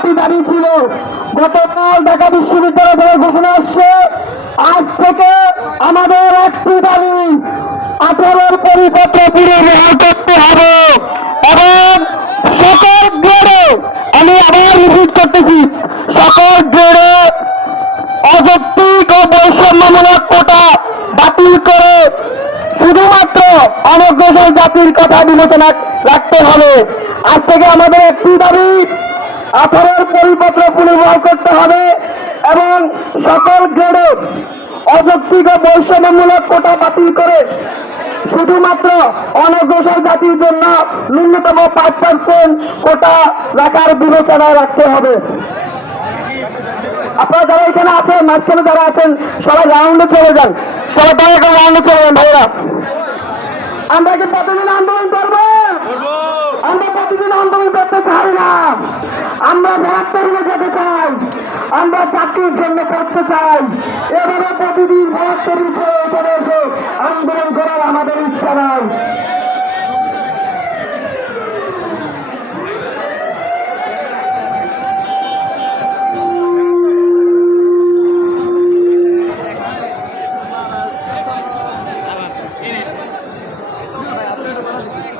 একটি দাবি ছিল। গতকাল ঢাকা বিশ্ববিদ্যালয় থেকে ঘোষণা আসছে, আজ থেকে আমাদের একটি দাবি, 18 পরিপত্র পুনর্বহাল করতে হবে এবং সকল গ্রেডে, আমি আবার রিপিট করতেছি, সকল গ্রেডে অযৌক্তিক ও বৈষম্যমূলক কোটা বাতিল করে শুধুমাত্র অনগ্রসর জাতির কথা বিবেচনা রাখতে হবে। আজ থেকে আমাদের একটি দাবি, 18 পরিপত্র পুনর্বহাল করতে হবে এবং সকল গ্রেডে অযৌক্তিক ও বৈষম্যমূলক কোটা বাতিল করে শুধুমাত্র অনগ্রসর জাতির জন্য ন্যূনতম 5% কোটা রাখার বিবেচনায় রাখতে হবে। আপনারা যারা এখানে আছেন, মাঝখানে যারা আছেন, সবাই রাউন্ডে চলে যান, সবাই দয়া করে রাউন্ডে চলে যান ভাইরা। আমরা কি প্রতিদিন আন্দোলন করবো? আমরা প্রতিদিন আন্দোলন করতে চাই না। আমরা ভরাক্তরিতে যেতে চাই, আমরা চাকরির জন্য করতে চাই। এভাবে প্রতিদিন ভরাক্তরিতে এখানে এসে আন্দোলন করার আমাদের ইচ্ছা নাই।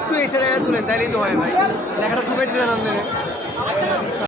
একটু এই ছেড়ে তুলেন, তাইলেই তো হয় ভাই, লেখাটা শুকাই দিতে